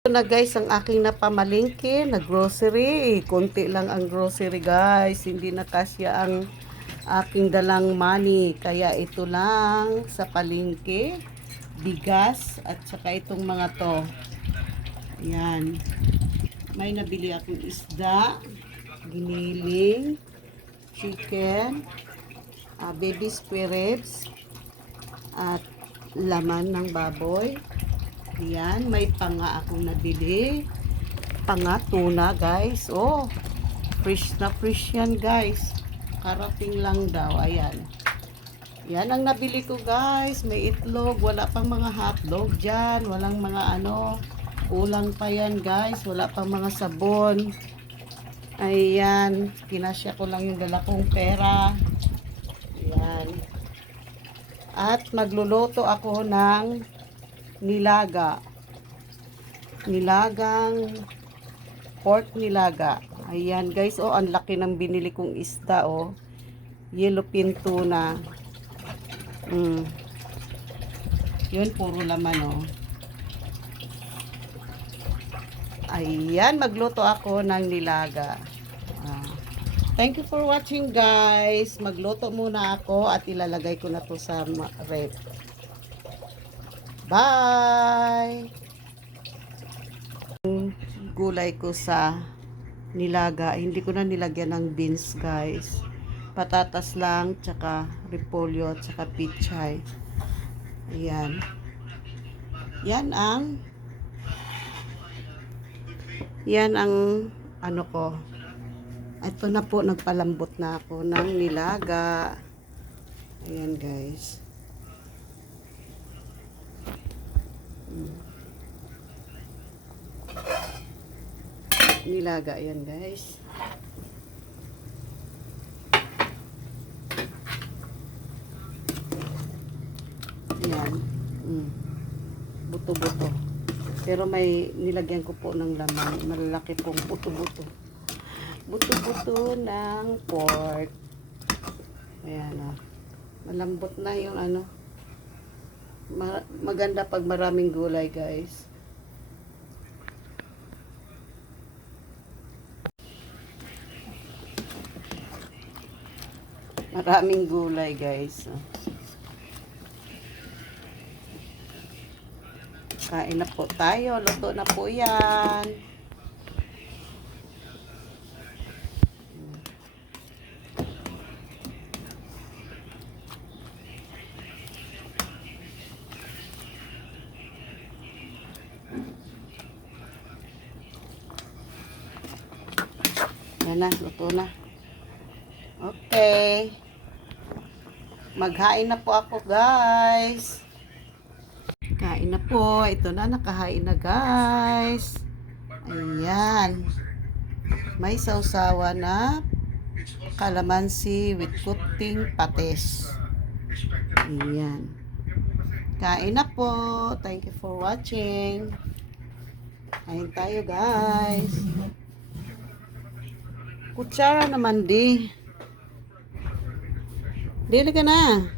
Ito na guys ang aking napamalingki na grocery. Konti lang ang grocery guys. Hindi na kasya ang aking dalang money. Kaya ito lang sa palengke. Bigas at saka itong mga to. Ayan. May nabili akong isda. Giniling. Chicken. Baby square ribs. At laman ng baboy. Ayan, may panga akong nabili. Panga tuna, guys. Oh, fresh yan, guys. Karating lang daw. Ayan. Yan ang nabili ko, guys. May itlog. Wala pang mga hotdog dyan. Walang mga ano. Kulang pa yan, guys. Wala pang mga sabon. Ayan. Kinasya ko lang yung dala kong pera. Ayan. At magluluto ako ng nilagang pork nilaga. Ayan guys, oh ang laki ng binili kong isda, oh yellowfin tuna. Yun, puro laman, oh. Ayan, magluto ako ng nilaga. Thank you for watching guys. Magluto muna ako at ilalagay ko na to sa ref. Bye! Gulay ko sa nilaga. Hindi ko na nilagyan ng beans, guys. Patatas lang, tsaka repolyo, tsaka pichay. Ayan. Yan ang ano ko. Ito na po, nagpalambot na ako ng nilaga. Ayan, guys. Nilaga yan, guys. Ayan. Buto-buto. Pero may nilagyan ko po ng laman. Malalaki pong buto-buto. Buto-buto ng pork. Ayan, oh. Malambot na yung ano. Maganda pag maraming gulay, guys. Maraming gulay, guys. Kain na po tayo. Luto na po yan. Yan na, luto na. Okay. Maghain na po ako, guys. Kain na po. Ito na, nakahain na, guys. Ayan. May sausawa na kalamansi with kuting patis. Ayan. Kain na po. Thank you for watching. Kain tayo, guys. Kutsara naman di. Dili ka na.